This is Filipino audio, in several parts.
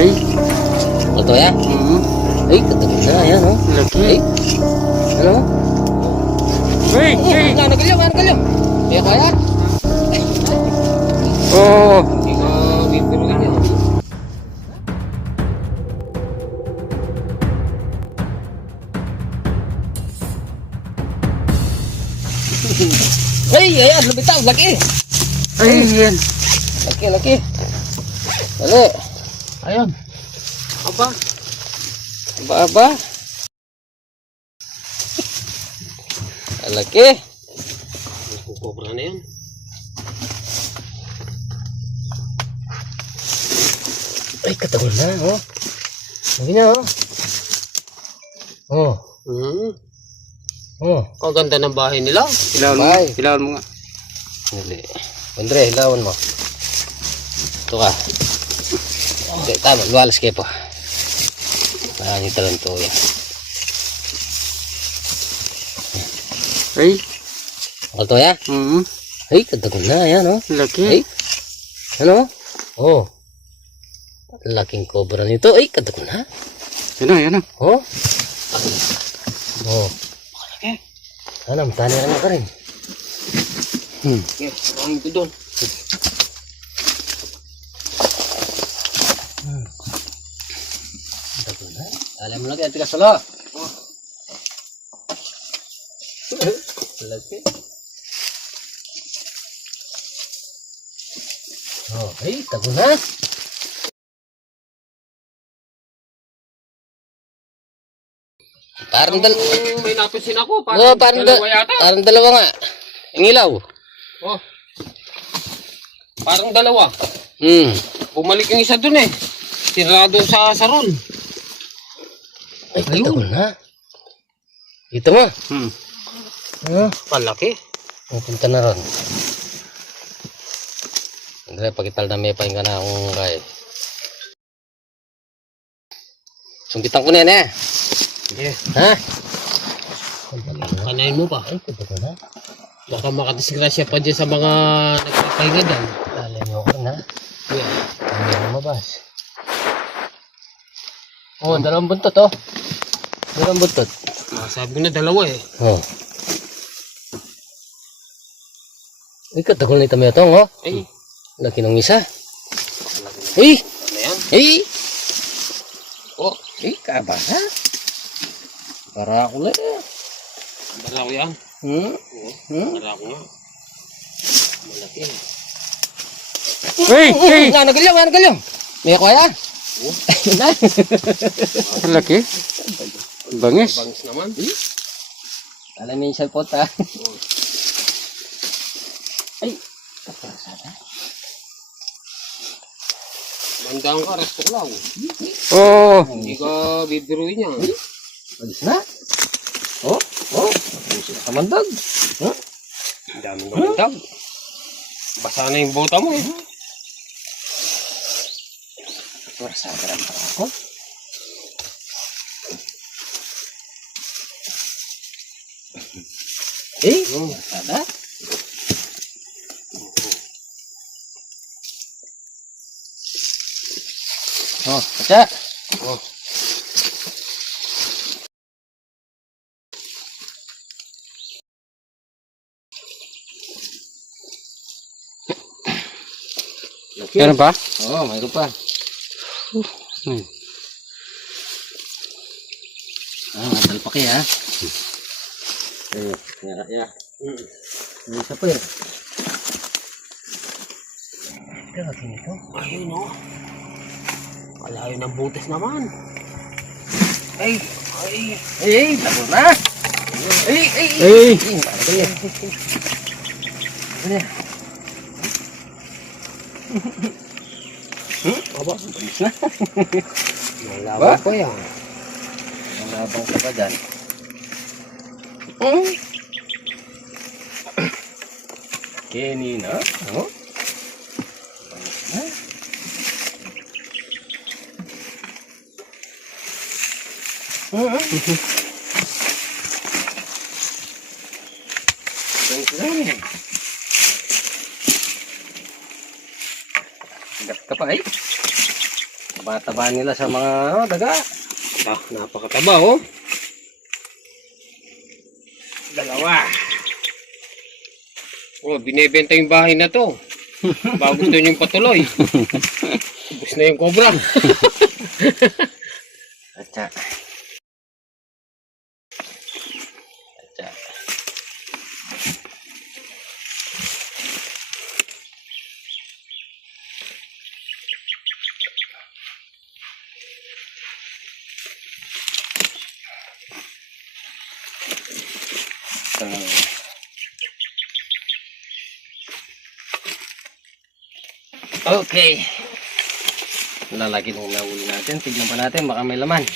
Ay. Ito ya? Ay, katagal na. Ayan, oh. Laki. Ay. Ano? Ay, ay. Nagalyo. Kaya kaya? Oh. Hindi ka bibiruin yan. Ay, ayan, lumitaw, laki. Ay, yan. Laki. Dali. Ayun. Aba. Laki. Kukobra na yan. Ay, katagal na, oh. Lagi na, oh. Oh. Oh. Kaganda ng bahay nila. Ilawan mo nga. Dali. Andre, hilawan mo. Ito ka. Okay, tama. Luwalas kayo po. Maraming talanto yan. Ay. Ito ya? Ay, katagal na. Ayan, oh. Laki. Ay. Ano? Oh. Laking cobra nito. Ay, katagal na. Yan na. Oh. Oh. Ano, matani lang ka rin. Okay, sarahin ko doon. Katagal na. Alam mo lagi, antika solo. Lagi. Oh, ay, tagal na. Parang May napisin ako. oh, parang dalawa yata. parang dalawa nga. Ang ilaw. Oh. Parang dalawa. Bumalik yung isa dun eh. Tirado sa saron. Ay, katagal na. Ito mo. Palaki. Pupunta na ron. Andre, pakital na may pahinga na akong kay. Sumpitan ko na yan eh. Yeah. Ha? Kanayin mo pa. Ay, katagal na. Baka makadisgrasya pa dyan sa mga nagpapahinga dyan. Alam mo ko na. Yeah. Hindi mo mabas. Oh, dalawang buntot oh. Dalawang buntot. Sabi ko na dalawa eh. Oh. Ay, katagal na itami itong oh. Ay. Laki ng isa. Ay! Ano yan? Ay! Oh. Ay, kaba ha? Para ako na eh. Dala ko yan. Dala ko nga. Malaki. Ay. Nagalyo. May ako yan. Laki. Bangis. Bangis naman. Alam mo yung cellphone ha? Ay, kapasada. Bandang ka, resto ko lang. Oh. Hindi ka bibiruin yan. Alis na. Oh. Puso na kamandag. Ang dami ng tag. Basa na yung bota mo eh. Kapasada lang pa ako. Eh, kapasada. Oh, kaca. Oh. Meron pa? Oh, mayroon pa. Madal pa kaya. Ya. Ini isa pa eh. Kaya ito. Ayun o. Malayo ng butas naman. Ay. Tago na. Ay. Aba. Balis na. Malawa pa yan. Malabang ka pa dyan. Kanina. Oh. Balis na. Gat ka pa eh. Taba-taba nila sa mga daga. Napakataba, oh. Dalawa. Oh, binebenta yung bahay na to. Bago gusto nyo yung patuloy. Ubus na yung cobra. Atsa. Atsa. Okay. Lalaki nung nahuli natin. Tignan pa natin. Baka may laman.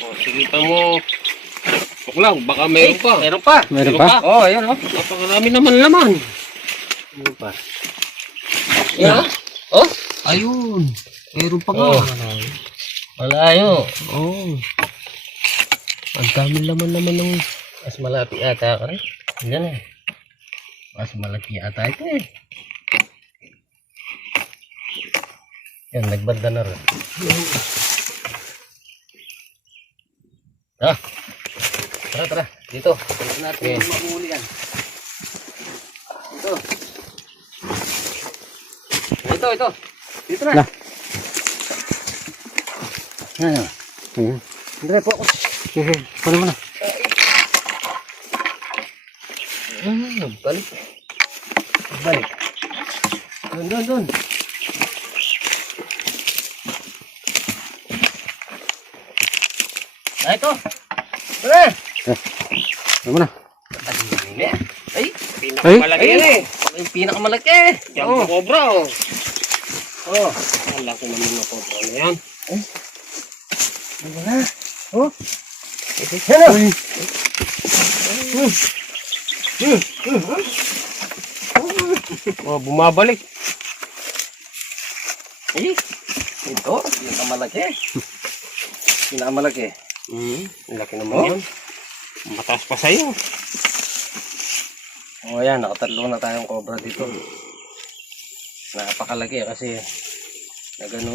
Oh, sige pa mo. Tok lang, baka meron pa. Meron pa. Meron pa? Oh, ayun oh. Napakarami naman laman. Meron pa. Yan. Oh. Ayun. Meron pa nga. Oh. Malayo. Oh. Ang dami laman naman ng... Mas malapit ata ka rin. Yan eh. Mas malaki ata ito eh. Yan, nagbanda na rin. Ah. Tara, tara. Dito. Tignan natin yung mahuli yan. Dito. Ito. Dito na. Na. Ano? Ayan. Andre po ako. Sige, paano mo na? Balik. Balik. Doon. Ah, ito. Tara. Paano mo na? Ay, Pinakamalaki yan eh. Ay, pinakamalaki. Jumbo cobra, oh. Oh. Ang laki naman ng cobra na yan. Ano na? Oh. Ano? Oh, bumabalik. Ay, ito. Pinakamalaki. Pinakamalaki. Ang laki naman yan. Mataas pa sa'yo. Oh, yan. Nakatatlo na tayong cobra dito. Napakalaki kasi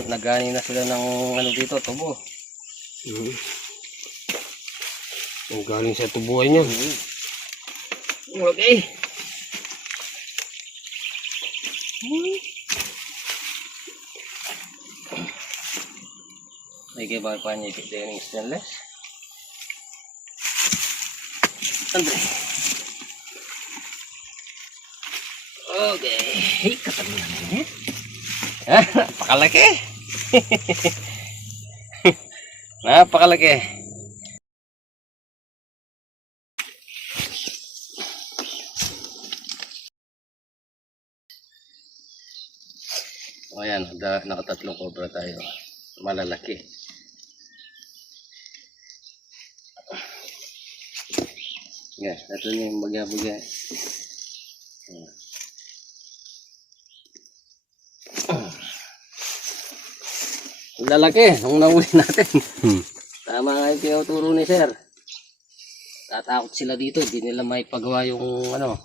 nagani na sila ng ano dito, tubo. Ang galing sa tubuhan niya. Okay. May kaya pa niya ito yung stainless. Andre. Okay. Hey, katabi natin yan. Napakalaki. Napakalaki. O ayan, nakatatlong cobra tayo. Malalaki. Yan, ito na yung bagya-bagya. Ang lalaki, nung nahuli natin. Tama nga yung tinuturo ni sir. Tatakot sila dito, di nila may pagawa yung ano.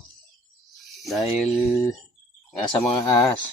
Dahil nga sa mga ahas.